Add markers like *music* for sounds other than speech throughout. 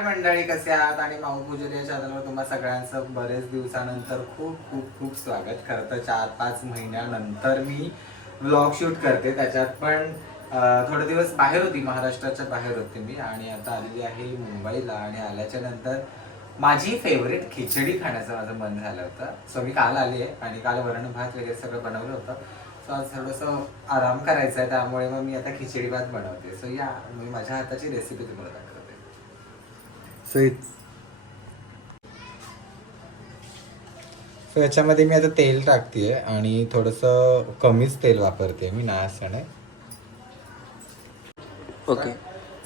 मंडळी कसे आहात? आणि माऊ पूजन चॅनलवर तुम्हा सगळ्यांचं बरेच दिवसानंतर खूप खूप खूप स्वागत. खरं तर चार पाच महिन्यानंतर मी व्लॉग शूट करते. त्याच्यात पण थोडे दिवस बाहेर होती. महाराष्ट्राच्या बाहेर होते मी. आणि आता आलेली आहे मुंबईला. आणि आल्याच्यानंतर माझी फेवरेट खिचडी खाण्याचं माझं मन झालं होतं. सो मी काल आली आहे आणि काल वरण भात वगैरे सगळं बनवलं होतं. सो आज थोडंसं आराम करायचा आहे त्यामुळे मग मी आता खिचडी भात बनवते. सो या मी माझ्या हाताची रेसिपी तुम्हाला दाखवते सो याच्यामध्ये मी आता तेल टाकते आणि थोडंसं कमीच तेल वापरते मी नाही असं नाही ओके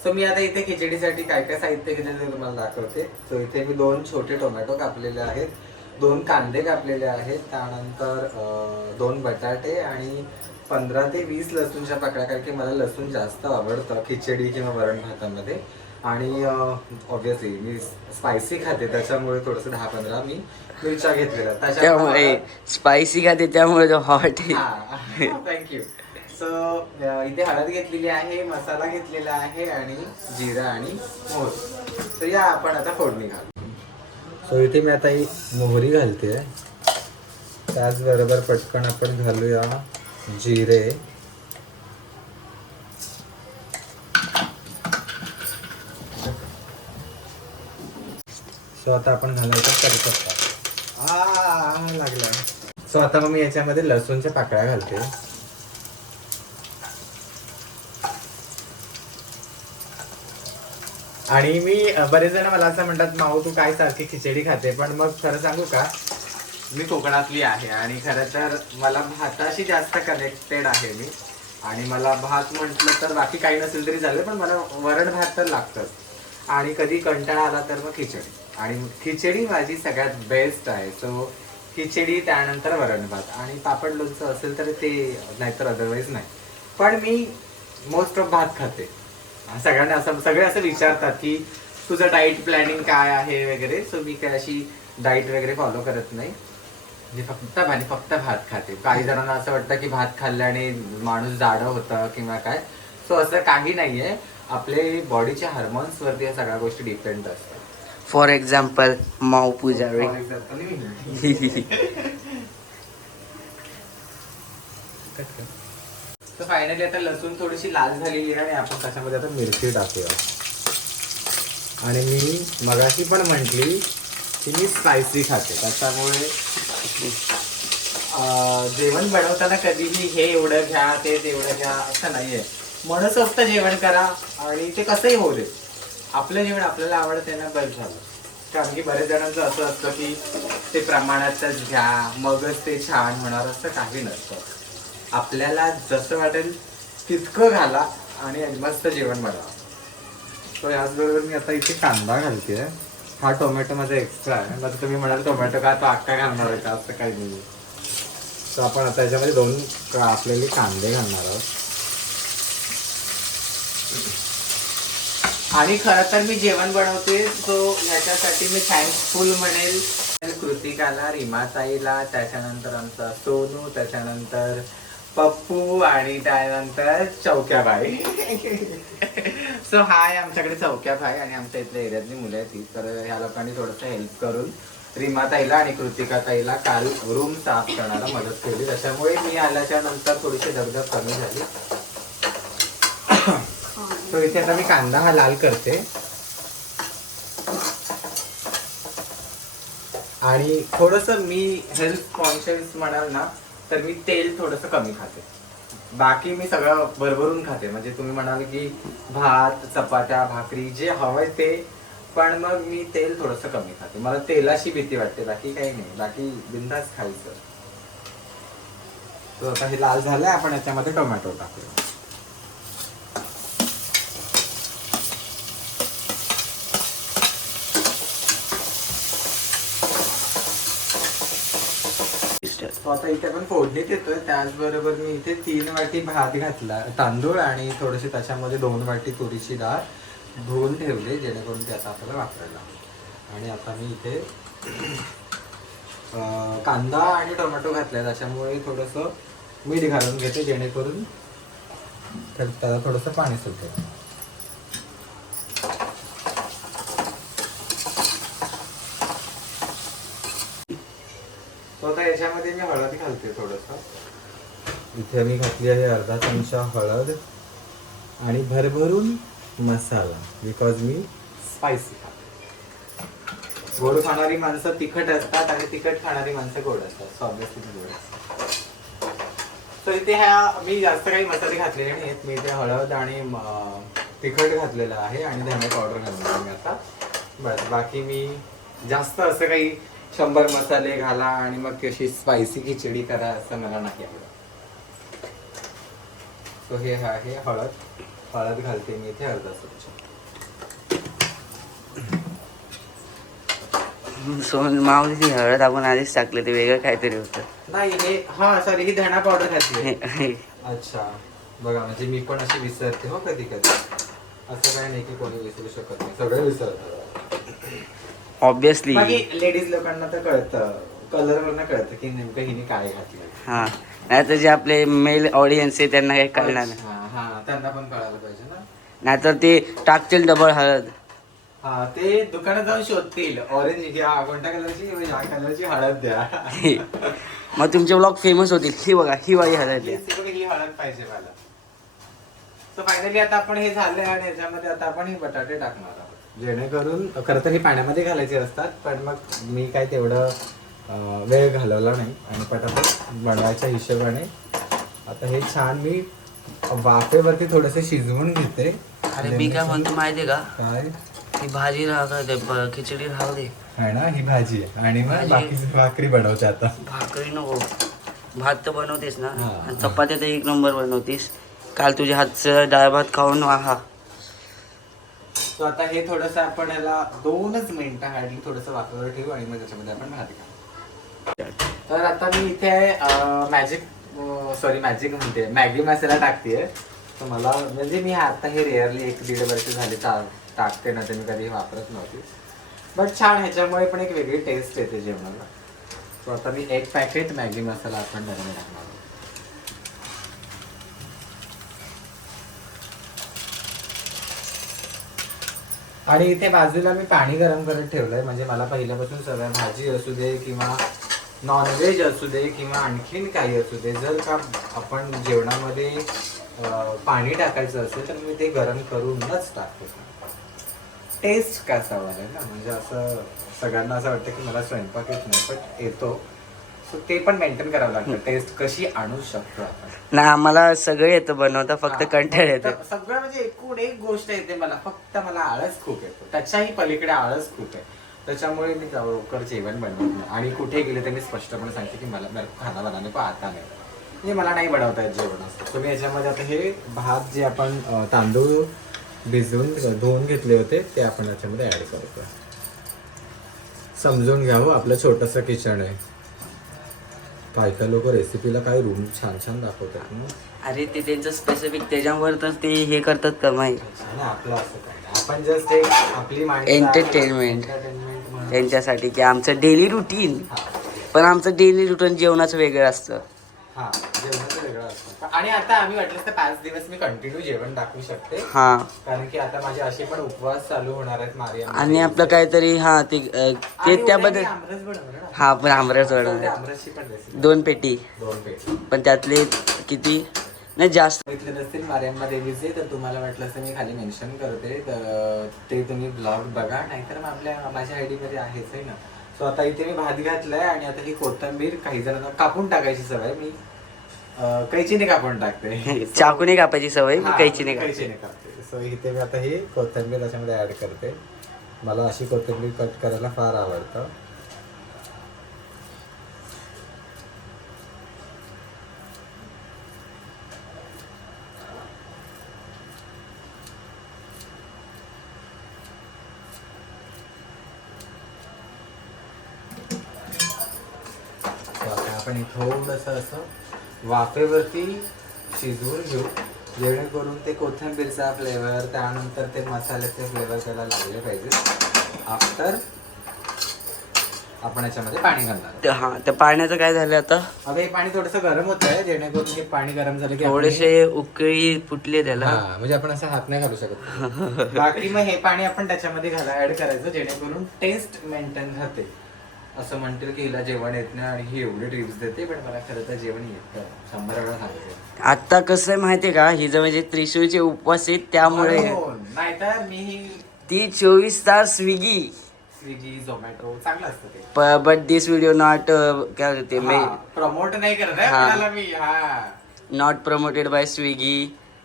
सो मी आता इथे खिचडीसाठी काय काय साहित्य घेतलं ते तुम्हाला दाखवते. सो इथे मी दोन छोटे टोमॅटो कापलेले आहेत दोन कांदे कापलेले आहेत त्यानंतर दोन बटाटे आणि पंधरा ते वीस लसूणच्या पाकळ्या कारण की मला लसूण जास्त आवडतं खिचडी किंवा वरण भातामध्ये. आणि ऑब्विसली मी स्पायसी खाते त्याच्यामुळे थोडंसं दहा पंधरा मी मिरच्या घेतलेल्या. मला- स्पायसी खाते त्यामुळे हॉट थँक्यू सो इथे हळद घेतलेली आहे मसाला घेतलेला आहे आणि जिरा आणि मोहरी. तर या आपण आता फोडणी घालू. सो इथे मी आता ही मोहरी घालते. त्याचबरोबर पटकन आपण घालूया जिरे. सो आता आपण घालायचा कढीपत्ता आ लागला. सो आता मग मी याच्यामध्ये लसूणच्या पाकळ्या घालते. आणि मी बरेच जण मला असं म्हणतात माऊ तू काय सारखी खिचडी खाते? पण मग खरं सांगू का मी कोकणातली आहे आणि खरं तर मला भाताशी जास्त कनेक्टेड आहे मी. आणि मला भात म्हटलं तर बाकी काही नसेल तरी चालेल पण मला वरण भात तर लागतंच. आणि कधी कंटाळा आला तर मग खिचडी. आणि खिचडी माझी सगळ्यात बेस्ट आहे. सो खिचडी त्यानंतर वरण भात. आणि पापड लोणचं असेल तर ते नाहीतर अदरवाईज नाही. पण मी मोस्ट ऑफ भात खाते. सगळ्यांना असं सगळे असं विचारतात की तुझं डाईट प्लॅनिंग काय आहे वगैरे? सो मी काय अशी डाईट वगैरे फॉलो करत नाही. म्हणजे फक्त आणि फक्त भात खाते. काही जणांना असं वाटतं की भात खाल्ल्याने माणूस जाडं होतं किंवा काय. सो असं काही नाही आहे आपले बॉडीच्या हार्मोन्सवरती या सगळ्या गोष्टी डिपेंड असतात. फॉर एक्झाम्पल माऊ पुजारी. तर फायनली आता लसूण थोडीशी लाल झालेली आहे आणि आपण त्याच्यामध्ये आता मिरची टाकूया. आणि मी मगाशी पण म्हटली की मी स्पायसी खाते. त्याच्यामुळे जेवण बनवताना कधीही हे एवढं घ्या ते तेवढं घ्या असं नाहीये. मनसोक्त जेवण करा आणि ते कसंही होऊ दे. आपलं जेवण आपल्याला आवडते ना बस झालं. कारण की बरेच जणांचं असं असतं की ते प्रमाणातच घ्या मगच ते छान होणार असं काही नसतं. आपल्याला जसं वाटेल तितकं घाला आणि मस्त जेवण बनवा. तो याचबरोबर मी आता इथे कांदा घालते. हा टोमॅटो माझा एक्स्ट्रा आहे. मग तुम्ही म्हणाल टोमॅटो का तो अक्का घालणार आहे का? असं काही नाही. तर आपण आता याच्यामध्ये दोन आपल्याला कांदे घालणार आहोत. आणि खरं तर मी जेवण बनवते सो याच्यासाठी मी थँकफुल म्हणेल. कृतिकाला रिमाताईला त्याच्यानंतर आमचा सोनू त्याच्यानंतर पप्पू आणि त्यानंतर चौक्याबाई. सो हाय आमच्याकडे चौक्याबाई आणि आमच्या इथल्या एरियातली मुलं आहेत. ती तर ह्या लोकांनी थोडंसं हेल्प करून रिमाताईला आणि कृतिका ताईला काल रूम साफ करण्याला मदत केली. त्याच्यामुळे मी आल्याच्यानंतर थोडीशी दगदग कमी झाली. तो इथे आता मी कांदा हा लाल करते. आणि थोडस मी हेल्थ कॉन्शियस म्हणाल ना तर मी तेल थोडस कमी खाते. बाकी मी सगळं भरभरून खाते. म्हणजे तुम्ही म्हणाल की भात चपात्या भाकरी जे हवंय ते. पण मग मी तेल थोडस कमी खाते. मला तेलाची भीती वाटते. बाकी काही नाही. बाकी बिंदास खायचं. तो आता हे लाल झालंय. आपण याच्यामध्ये टोमॅटो टाकूया. आता इथे आपण फोडणीत येतोय. त्याचबरोबर मी इथे तीन वाटी भात घातला. तांदूळ आणि थोडेसे त्याच्यामध्ये दोन वाटी तुरीची डाळ धुवून ठेवले जेणेकरून ते आता आपल्याला वापरायला आणि आता मी इथे कांदा आणि टोमॅटो घातलाय त्याच्यामुळे थोडंसं मीठ घालून घेते जेणेकरून तर त्याला थोडंसं पाणी सुटेल तो आता याच्यामध्ये मी हळद घालते थोडस. इथे मी घातली आहे अर्धा चमचा हळद आणि भरभरून मसाला बिकॉज मी स्पायसी खाते. गोड खाणारी माणसं तिखट असतात आणि तिखट खाणारी माणसं गोड असतात सो ऑब्विसली गोड असतात तर इथे ह्या मी जास्त काही मसाले घातलेले नाही आहेत मी इथे हळद आणि तिखट घातलेलं आहे आणि धने पावडर घालणार मी आता. बस बाकी मी जास्त असं काही शंभर मसाले घाला आणि मग कशी स्पायसी खिचडी करा असं मला नाही आवडत. सो हे आहे हळद. हळद घालते मी इथे अर्धा चमचा. सोन माऊली हळद आपण आधीच टाकले ते वेगळं काहीतरी होतं. नाही हे हा सॉरी ही धणा पावडर घातली. अच्छा. बघा म्हणजे मी पण अशी विसरते हो कधी कधी असं काय नाही की कोणी विसरू शकत नाही. सगळे विसरतात. ऑब्विसली बाकी लेडीज लोकांना तर कळतं. कलर वरनं कळतं की नेमकं हिने काय घातलं हा. नाहीतर जे आपले मेल ऑडियन्स आहे त्यांना काही कळणार नाही. हा हा. त्यांना पण कळायला पाहिजे ना. नाहीतर ते टाकतील डबल हळद. हा ते दुकानात जाऊन शोधतील. ऑरेंज घ्या कोणत्या कलरची कलरची हळद द्या. *laughs* मग तुमचे ब्लॉग फेमस होतील. ही बघा ही वाली हळद आहे. ही हळद पाहिजे मला. सो फायनली आता आपण हे झालंय आणि याच्यामध्ये आता आपण हे बटाटे टाकणार आहोत. जेणेकरून खरं तर हे पाण्यामध्ये घालायचे असतात पण मग मी काय तेवढं वेळ घालवला नाही. आणि पटापट बनवायच्या हिशोबाने. आता हे छान मी वाफेवरती थोडेसे शिजवून घेते. अरे मी काय म्हणतो माहितीये का? काय? ती भाजी राहू दे ब- खिचडी राहू दे. आहे ना? ही भाजी आहे. आणि मग भाजी. बाकीची भाकरी बनवते आता. भाकरी नको. भात तर बनवतेस ना? हा. आणि चपात्या तर एक नंबर बनवतीस. काल तुझ्या हातचं डाळ भात खाऊन आहा सो आता हे थोडंसं आपण याला दोनच मिनिटं हार्डली थोडंसं वाफेवर ठेवू आणि मग त्याच्यामध्ये आपण भात घालू तर आता मी इथे मॅजिक सॉरी मॅजिक म्हणते. मॅगी मसाला टाकते तर मला म्हणजे मी आता हे रेअरली एक दीड वर्ष झाले टाकते ना ते मी कधी वापरत नव्हती. बट छान ह्याच्यामुळे पण एक वेगळी टेस्ट येते जेवणाला. सो आता मी एक पॅकेट मॅगी मसाला आपण टाकणार आणि इथे बाजूला मी पाणी गरम करत ठेवलंय. म्हणजे मला पहिल्यापासून सगळ्या भाजी असू दे किंवा नॉनव्हेज असू दे किंवा आणखीन काही असू दे जर का आपण जेवणामध्ये पाणी टाकायचं असेल तर मी ते गरम करूनच टाकतो. टेस्ट कसा वाटेल आहे ना? म्हणजे असं सगळ्यांना असं वाटतं की मला स्वयंपाक येत नाही पण येतो. सो ते पण मेंटेन करावं लागतं. टेस्ट कशी आणू शकतो आपण? ना आम्हाला सगळं येतं बनवता फक्त हा, कंटाळ येतं. फक्त सगळं म्हणजे एकूण एक गोष्ट येते मला. फक्त मला आळस खूप येतो. त्याच्याही पलीकडे आळस खूप आहे. त्याच्यामुळे मी लवकर जेवण बनवत नाही. आणि कुठे गेले तर मी स्पष्टपणे सांगते की मला खाना बनाने को आता नाही. म्हणजे मला नाही बनवता येत जेवण असं. तुम्ही याच्यामध्ये आता हे भात जे आपण अं, तांदूळ भिजवून धुवून घेतले होते ते आपण याच्यामध्ये ऍड करतो समजून घ्यावं आपलं छोटंसं किचन आहे. काय काय लोक रेसिपीला काय रूम छान छान दाखवतात ना अरे ते त्यांचं स्पेसिफिक त्याच्यावर तर ते हे करतात का माहिती आणि आपलं असं काय नाही. आपण जस्ट एक आपली माणसं Entertainment. Entertainment म्हणून. त्यांच्यासाठी की आमचं डेली रुटीन हा. पण आमचं डेली रुटीन जेवणाचं वेगळं असतं हा जेवणाचं वेगळं असतं. आणि आता आम्ही वाटलं तर पाच दिवस मी कंटिन्यू जेवण टाकू शकते. हा. कारण की आता माझे असे पण उपवास चालू होणार आहेत मारिया आणि आपलं काहीतरी हा ते अं, ते त्याबद्दल आमरस बनवलं ना. हा पण आमरस तर ते बनवणार आमरसची पण रेसिपी दोन पेटी. दोन पेट. पण त्यातले किती? नाही जास्त. बघितले नसतील मारियम्मा देवीचे तर तुम्हाला वाटलं असं मी खाली मेन्शन करते. तर ते तुम्ही ब्लॉग बघा. नाहीतर मग आपल्या माझ्या आयडी मध्ये आहेच आहे ना? सो आता इथे मी भात घातलाय आणि आता ही कोथंबीर काही जणांना कापून टाकायची सवय. मी अं, कैचीने कापून टाकते. *laughs* चाकूने कापायची सवय हा, मी कैचीने कैचीने कापते. सो इथे मी आता ही कोथिंबीर त्याच्यामध्ये ऍड करते. मला अशी कोथिंबीर कट करायला फार आवडतं So आता आपण हे थोडंसं असं वाफेवरती शिजवून घेऊ. जेणेकरून ते कोथिंबीरचा फ्लेवर त्यानंतर ते मसाल्याचे फ्लेवर त्याला लागले पाहिजे. आफ्टर आपण याच्यामध्ये पाणी घालणार. हा त्या पाण्याचं काय झालं आता? आता हे पाणी थोडंसं गरम होत आहे जेणेकरून हे पाणी गरम झालं की थोडेसे उकळी फुटले त्याला. हा म्हणजे आपण असं हात नाही घालू शकत. बाकी मग हे पाणी आपण त्याच्यामध्ये घाला ऍड करायचं जेणेकरून टेस्ट मेंटेन राहते असं म्हणतील की हिला जेवण येत नाही आणि ही एवढे टिप्स देते पण मला खरं तर जेवण येतं शंभर वेळा सांगते आता कसं आहे माहितीये का हिचं म्हणजे त्रिशूळचे उपवास आहेत त्यामुळे म्हणून. नाहीतर मी ही ती चोवीस तास स्विगी स्विगी झोमॅटो चांगलं असतं ते बट दिस व्हिडिओ नॉट काय होते प्रमोट नाही करत आहे हा. कोणाला मी हा not promoted by Swiggy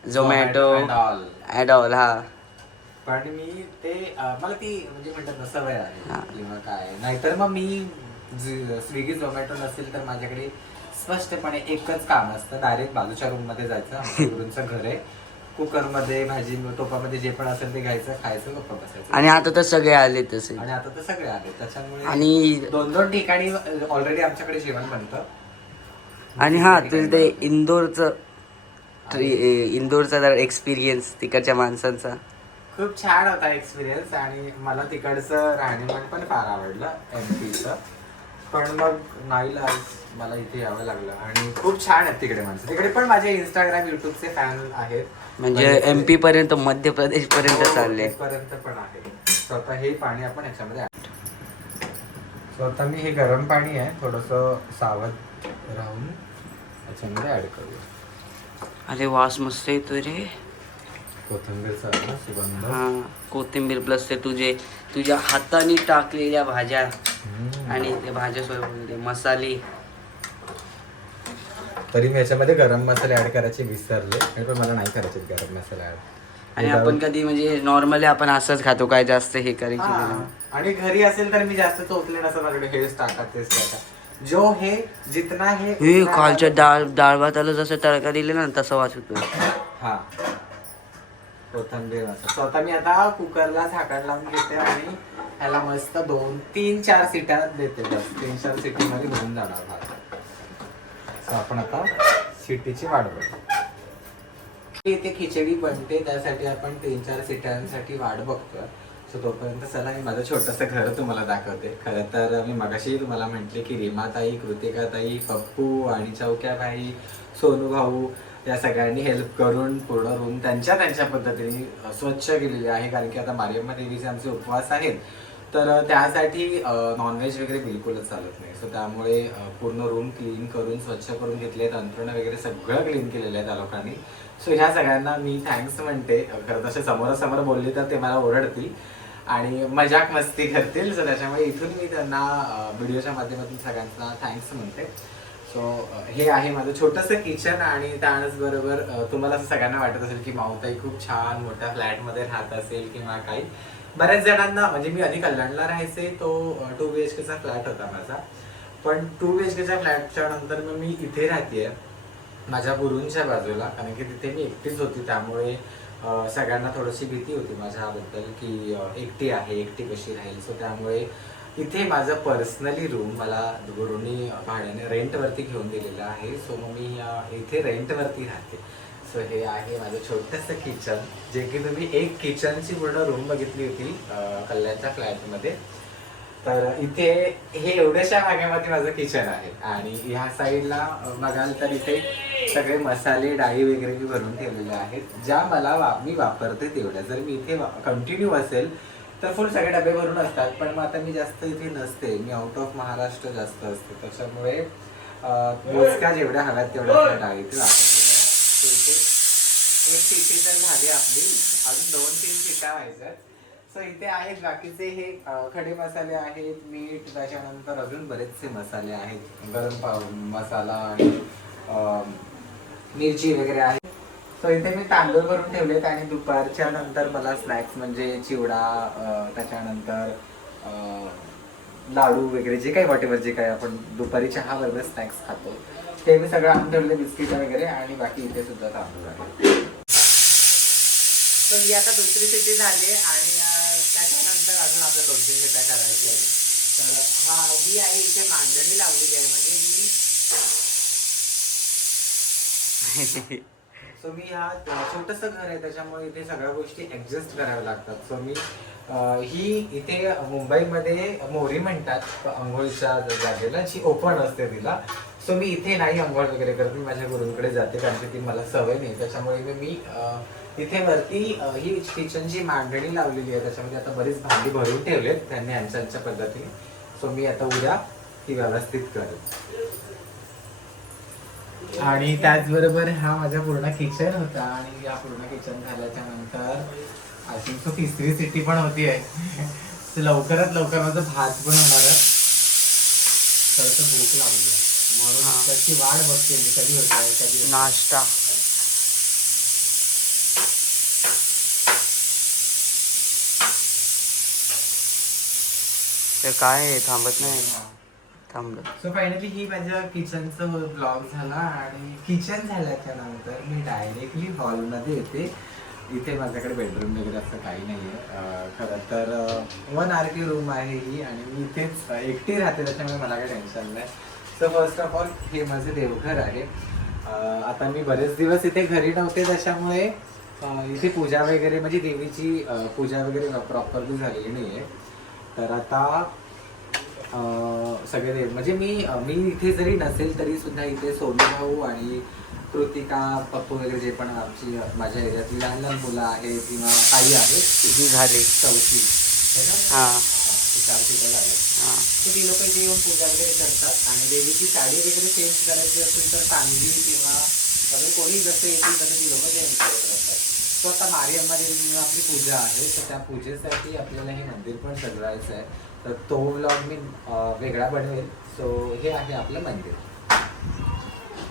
Zomato and all. All हा पण मी ते अं, मला ती म्हणजे म्हणतात ना सवय हा. आहे किंवा काय नाहीतर मग मी स्विगी झोमॅटो नसेल तर माझ्याकडे स्पष्टपणे एकच काम असतं. डायरेक्ट बाजूच्या रूममध्ये जायचं आमच्या *laughs* गुरूंचं घर आहे. कुकरमध्ये भाजी टोपामध्ये जे पण असेल ते घ्यायचं खायचं गप्पा बसायचं. आणि आता तर सगळे आले तसे. आणि आता तर सगळे आले. त्याच्यामुळे आणि दोन दोन ठिकाणी ऑलरेडी आमच्याकडे जेवण बनतं. आणि हा तुझं ते इंदोरचं ट्री इंदोरचा जर एक्सपिरियन्स तिकडच्या माणसांचा. खूप छान होता एक्सपिरियन्स आणि मला तिकडचं राहणीमान पण फार आवडलं एम पीचं पण मग नाईला मला इथे यावं लागलं आणि खूप छान आहेत तिकडे माणसं. तिकडे पण माझे इंस्टाग्राम युट्यूबचे फॅन आहेत. म्हणजे एम पी पर्यंत मध्य प्रदेश पर्यंत हो, चालले. तिथपर्यंत पण आहे. स्वतः हे पाणी आपण याच्यामध्ये स्वतः मी हे गरम पाणी आहे थोडस सावध राहून याच्यामध्ये ऍड करूया. अरे वास मस्त येतो रे. हा कोथिंबीर प्लस ते तुझे तुझ्या हाताने टाकलेल्या भाज्या. आणि ते भाज्या सोय मसाले. तरी मी याच्यामध्ये गरम मसाले ऍड करायचे विसरले. पण मला नाही करायचे गरम मसाले ऍड आणि आपण कधी म्हणजे नॉर्मली आपण असंच खातो काय जास्त हे करायची. आणि घरी असेल तर मी जास्त चोचले नसतं माझ्याकडे हेच टाका तेच जो हे जितना हे हे कालच्या. डाळ डाळ भाताला जसं तडका दिले ना तसा वास होतो हा. कोथंबीर मसाला स्वतः मी आता कुकरला झाकण लावून घेते आणि ह्याला मस्त दोन तीन चार सिट्या देते बस. तीन चार सिटी मध्ये जाणार भात. आपण आता सिटीची वाट बघतो इथे खिचडी बनते त्यासाठी आपण तीन चार सिटांसाठी वाट बघतोय. सो तोपर्यंत चला मी माझं छोटंसं घर तुम्हाला दाखवते. खरं तर मी मगाशी तुम्हाला म्हटले की रिमाताई कृतिकाताई पप्पू आणि चौक्याबाई सोनू भाऊ या सगळ्यांनी हेल्प करून पूर्ण रूम त्यांच्या त्यांच्या पद्धतीने स्वच्छ केलेली आहे. कारण की आता मारियम्मा देवीचे आमचे उपवास आहेत. तर त्यासाठी नॉनव्हेज वगैरे बिलकुलच चालत नाही. सो त्यामुळे पूर्ण रूम क्लीन करून स्वच्छ करून घेतले अंतरण वगैरे सगळं क्लीन केलेलं आहे त्या लोकांनी. सो ह्या सगळ्यांना मी थँक्स म्हणते. खरं तसे समोरासमोर बोलले तर ते मला ओरडतील. आणि मजाक मस्ती करतील. सो त्याच्यामुळे इथून मी त्यांना व्हिडिओच्या माध्यमातून सगळ्यांना थँक्स म्हणते. सो हे आहे माझं छोटंसं किचन आणि त्याचबरोबर बरोबर तुम्हाला असं सगळ्यांना वाटत असेल की माऊताई खूप छान मोठ्या फ्लॅटमध्ये राहत असेल किंवा काही. बऱ्याच जणांना म्हणजे मी आधी कल्याणला राहायचे तो टू बी एच केचा फ्लॅट होता माझा. पण टू बी एच केच्या फ्लॅटच्या नंतर मग मी इथे राहते माझ्या गुरूंच्या बाजूला कारण की तिथे मी एकटीच होती. त्यामुळे सगळ्यांना थोडीशी भीती होती माझ्याबद्दल की एकटी आहे एकटी कशी राहील? सो त्यामुळे इथे माझं पर्सनली रूम मला गुरुनी भाड्याने रेंटवरती घेऊन दिलेलं आहे. सो मग मी इथे रेंटवरती राहते. सो हे आहे माझं छोटंसं किचन जे की तुम्ही एक किचनची पूर्ण रूम बघितली होती कल्याणच्या फ्लॅटमध्ये तर इथे हे एवढ्याशा भागामध्ये माझं किचन आहे. आणि ह्या साईडला बघाल तर इथे सगळे मसाले डाळी वगैरे मी भरून ठेवलेले आहेत. ज्या मला वा- मी वापरते तेवढ्या. जर मी इथे कंटिन्यू असेल तर फुल सगळे डबे भरून असतात. पण मग आता मी जास्त इथे नसते. मी आउट ऑफ महाराष्ट्र जास्त असते. त्याच्यामुळे मोजक्या जेवढ्या हव्यात तेवढ्या डाळी इथे एक शिटी तर झाली आपली. अजून दोन तीन शिट्या व्हायच्या सो इथे आहेत. बाकीचे हे खडे मसाले आहेत मीठ त्याच्यानंतर अजून बरेचसे मसाले आहेत. गरम पाव मसाला आणि मिरची वगैरे आहे सो इथे मी तांदूळ भरून ठेवलेत आणि दुपारच्या नंतर मला स्नॅक्स म्हणजे चिवडा त्याच्यानंतर लाडू वगैरे जे काही वॉटेवर जे काही आपण दुपारी चहा बरोबर स्नॅक्स खातो ते मी सगळं आणून ठेवले बिस्किट वगैरे आणि बाकी इथे सुद्धा तांदूळ आहे तर ही आता दुसरी सिटी झाली आणि त्याच्यानंतर अजून आपल्या दोन तीन सिटा करायच्या आहेत. तर हा ही आहे इथे मांडणी लावलेली आहे म्हणजे मी सो मी हा छोटस घर आहे त्याच्यामुळे इथे सगळ्या गोष्टी ऍडजस्ट कराव्या लागतात. सो मी अं, ही इथे मुंबईमध्ये मोरी म्हणतात अंघोळीच्या जागेला जी ओपन असते तिला. सो मी इथे नाही अंघोळ वगैरे करत मी माझ्या गुरूंकडे जाते कारण की ती मला सवय नाही. त्याच्यामुळे मी मी अं, इथे वरती अं, ही किचनची मांडणी लावलेली आहे. त्याच्यामध्ये आता बरीच भांडी भरून ठेवलेत त्यांनी यांच्या यांच्या पद्धतीने. सो मी आता उद्या ती व्यवस्थित करेन. आणि त्याचबरोबर हा माझा पूर्ण किचन होता आणि या पूर्ण किचन झाल्याच्यानंतर आय थिंक सो तिसरी सिटी पण होती आहे लवकरात लवकर माझं भात पण होणार तर भूक लागली. म्हणून हा. त्याची वाट बघते मी कधी होत आहे कधी. नाश्ता ते काय थांबत नाही थांबलं. सो फायनली ही माझ्या किचनचं ब्लॉग झाला आणि किचन झाल्याच्यानंतर मी डायरेक्टली हॉलमध्ये येते. इथे माझ्याकडे बेडरूम वगैरे असं काही नाही आहे खरं तर वन आर के रूम आहे ही आणि मी इथेच एकटी राहते त्याच्यामुळे मला काही टेन्शन नाही. सो फर्स्ट ऑफ ऑल हे माझं देवघर आहे. आता मी बरेच दिवस इथे घरी नव्हते त्याच्यामुळे इथे पूजा वगैरे म्हणजे देवीची पूजा वगैरे प्रॉपरली झालेली नाही आहे तर आता सगळे म्हणजे मी मी इथे जरी नसेल तरी सुद्धा इथे सोनू भाऊ आणि कृतिका पप्पू वगैरे जे पण आमची माझ्या एरियातली लहान लहान मुलं आहेत किंवा काही आहेत ही झाली. चौथी. है चार हा. तर ती लोक इथे येऊन पूजा वगैरे करतात आणि देवीची साडी वगैरे चेंज करायची असेल तर चांगली किंवा कोणी जसं येतील तसं ती लोक चेंज करत असतात. स्वतः आता मारियम्मा आपली पूजा आहे तर त्या पूजेसाठी आपल्याला हे मंदिर पण सजवायचं आहे. तर तो व्लॉग मी वेगळा बनवेल. सो हे आहे आपलं मंदिर.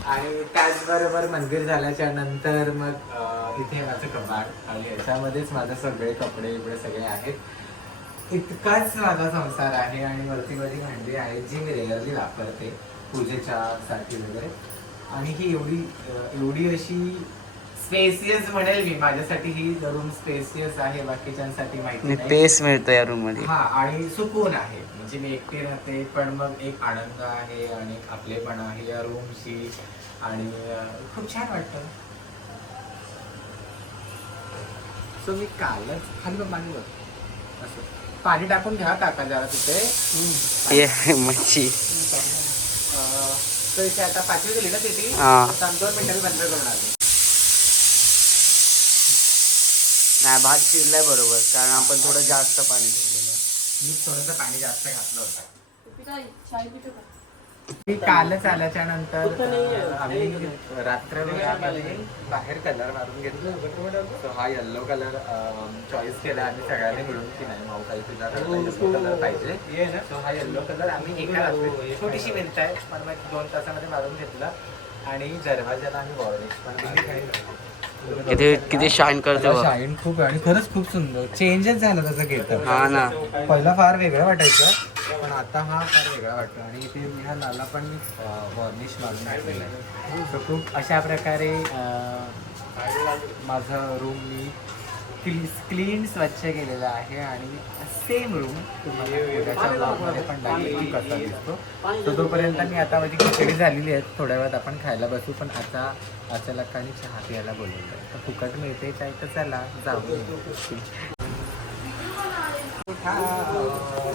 आणि त्याचबरोबर मंदिर झाल्याच्यानंतर मग इथे माझं कपाट आणि याच्यामध्येच माझे सगळे कपडे इकडे सगळे आहेत. इतकाच माझा संसार आहे आणि वरती माझी भांडी आहे जी मी रेअरली वापरते पूजेच्या साठी वगैरे. आणि ही एवढी एवढी अशी स्पेसियस म्हणेल मी. माझ्यासाठी ही रूम स्पेसियस आहे बाकीच्यांसाठी माहिती नाही. पेस मिळतो या रूममध्ये. हा आणि सुकून आहे. म्हणजे मी एकटी राहते पण मग एक आनंद आहे आणि एक आपलेपणा आहे या रूमची आणि अं, खूप छान वाटतं. सो मी कालच खाली बघ पाणी बघ असं. पाणी टाकून घ्या काका जरा तिथे. ये मच्छी. अं, तर इथे आता पाचवी गेली ना तिथे? हा. आता दोन मिनिटांनी बंद आले नाही भात शिजलाय बरोबर कारण आपण थोडं जास्त पाणी ठेवलेलं मी थोडंसं पाणी जास्त घातलं होतं. मी कालच आल्याच्यानंतर आम्ही रात्रभरामध्ये बाहेर कलर मारून घेतला. हा येल्लो कलर चॉईस केला आम्ही सगळ्यांनी मिळून की नाही माऊ काही तुझा येल्लो कलर पाहिजे. हा येल्लो कलर आम्ही एका रात्रीत छोटीशी भिंत आहे. पण मग दोन तासामध्ये मारून घेतला. आणि दरवाजाला आम्ही वॉर्निश पण दिली. किती किती शाईन करतो बघ. शाईन खूप आहे. आणि खरंच खूप सुंदर. चेंजच झालं त्याचं गेटअप हा ना. पहिला फार वेगळं वाटायचं पण आता हा फार वेगळा वाटतो. आणि इथे मी हा नाला पण वॉर्निश मारून टाकलेला आहे. So खूप अशा प्रकारे अं, माझं रूम मी क्लीन स्वच्छ केलेलं आहे आणि सेम रूम तुम्हाला उद्याच्या ब्लॉगमध्ये पण दाखवेल की कसा दिसतो. तो तोपर्यंत मी आता माझी खिचडी झालेली आहे. थोड्या वेळात आपण खायला बसू पण आता अचानकाने चहा प्यायला बोलवलं. तर फुकट मिळते चाय तर चला जाऊ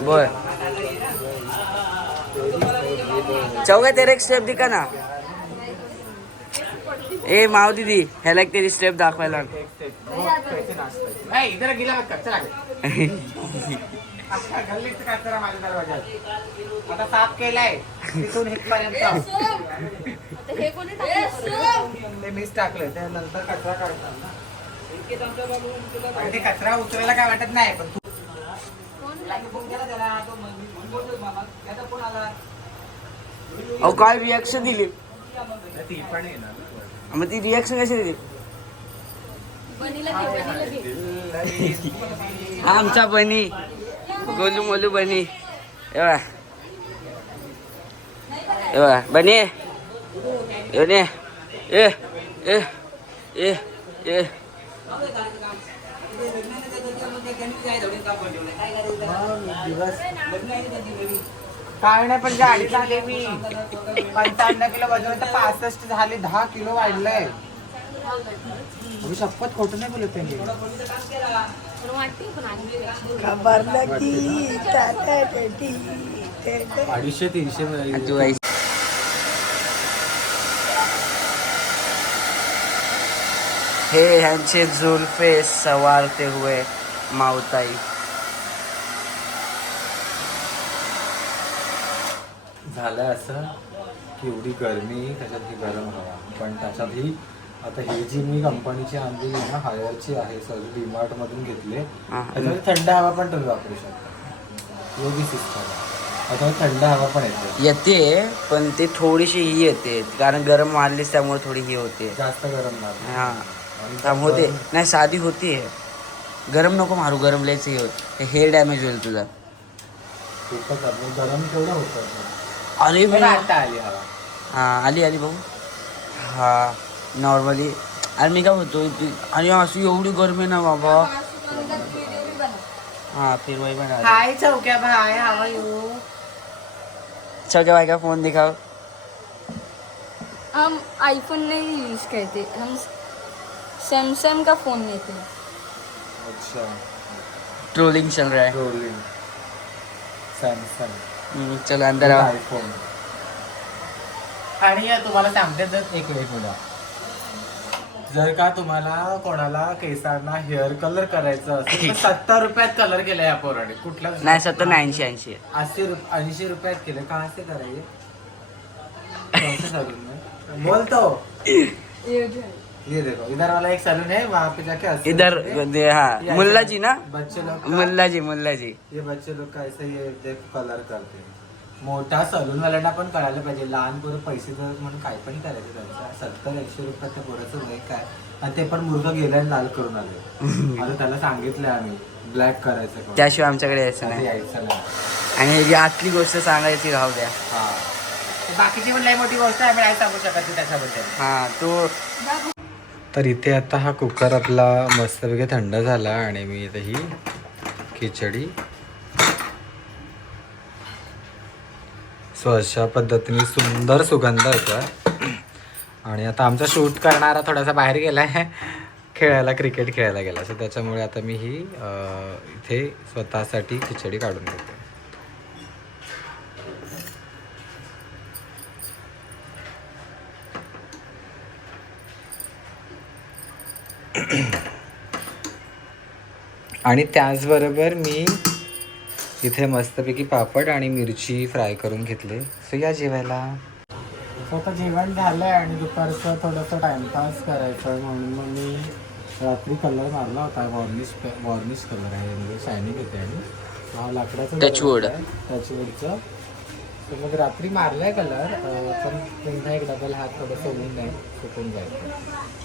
बोल. चौघा तेरे एक स्टेप दिका ना. ए माव दीदी ह्याला एक तरी स्टेप दाखवायला टाकलं ते मीच टाकलं त्यानंतर कचरा काढतात ते कचरा उचलायला काय वाटत नाही पण तू अहो काय रिॲक्शन दिली? ती पण येणार मग ती रिॲक्शन कशी दिली? आमचा बनी. गोलू मोलू बनी. एवा एवा बनी. येऊन ये ए ए ए ए दिवस काय नाही पण गाडी झाली मी. पंचावन्न किलो वजन तर पासष्ट झाले दहा किलो वाढलंय. शपथ खोटं नाही बोलत त्यांनी. अडीचशे तीनशे आई हे ह्यांचे जुल्फे सवारते हुए मावताई. झालंय असं की एवढी गरमी त्याच्यात ही गरम हवा. पण त्याच्यात ही आता ही जी मी कंपनीची आणलेली आहे ना हायरची आहे सर डीमार्ट मधून घेतले. त्याच्यात थंड हवा पण तुम्ही वापरू शकता. योगी सिस्टम त्याच्यात थंड हवा पण येते. येते पण ते थोडीशी ही येते. कारण गरम मारलीस त्यामुळे थोडी ही होते. जास्त गरम हा. त्यामुळे ते नाही साधी होती. गरम नको मारू गरम लयच हे होत. हेअर डॅमेज होईल तुझा. खूपच गरम केवढं होतं? अरे हा आली आली भाऊ। हा नॉर्मली अरे मी काय होतो अरे अशी एवढी गरमी ना बाबा। हा फिरवाई पण. हाय चौक्या भाय हवा येऊ सगळ्या बायका फ़ोन दिखाव हम आईफोन नहीं यूज़ करते हम सैमसंग का फ़ोन लेते हैं। अच्छा। ट्रोलिंग चल रहा है। रोलिंग सॅमसंग चलो अंदर आओ आयफोन आणि या तुम्हाला सांगते जर एक वेळ पुढा जर का तुम्हाला कोणाला केसांना हेअर कलर करायचं असेल तर *laughs* सत्तर रुपयात कलर केलं या पोराने. कुठला? नाही सत्तर नाही ऐंशी ऐंशी. अस्सी रुप ऐंशी रुपयात केले का असे करायचे? *laughs* कौन से सलून में बोल तो ये देखो इधर वाला एक सलून है वहाँ पे जाके इधर दे- हा मुल्ला जी ना? बच्चे लोग मुल्ला जी मुल्ला जी ये बच्चे लोग का ऐसे ये देख कलर करते हैं. मोठा सलून वाल्यांना पण कळायला पाहिजे. लहान पोरं पैसे देतात म्हणून काय पण करायचं त्यांचं. सत्तर एकशे रुपयात त्या पोराचं वय काय. आणि ते पण मुलगा गेलाय आणि लाल करून आले. *laughs* आता त्याला सांगितलं आम्ही ब्लॅक करायचं. त्याशिवाय आमच्याकडे यायचं आता नाही. यायचं नाही. आणि आतली गोष्ट सांगायची राहू द्या. हा. बाकीची पण लई मोठी गोष्ट आहे मी नाही सांगू शकत ती त्याच्याबद्दल. हा तो तर इथे आता हा कुकर आपला मस्तपैकी थंड झाला आणि मी इथे ही खिचडी सो अशा पद्धतीने सुंदर सुगंध होता आणि आता आमचा शूट करणारा थोडासा बाहेर गेला आहे खेळायला क्रिकेट खेळायला गेला. सो त्याच्यामुळे आता मी ही इथे स्वतःसाठी खिचडी काढून घेतो आणि त्याचबरोबर मी इथे मस्तपैकी पापड आणि मिरची फ्राय करून घेतले. सो या जेवायला. आता जेवण झालं आहे आणि दुपारचं थोडंसं टाइमपास करायचं म्हणून मग मी रात्री कलर मारला होता वॉर्निश वॉर्निश कलर आहे. म्हणजे शायनिंग येते आणि. हा लाकडाचा Touchwood. टचवूडचं तर मग रात्री मारलाय कलर पण पुन्हा एक डबल हात थोडंसं ऊन आहे सुकून जायचं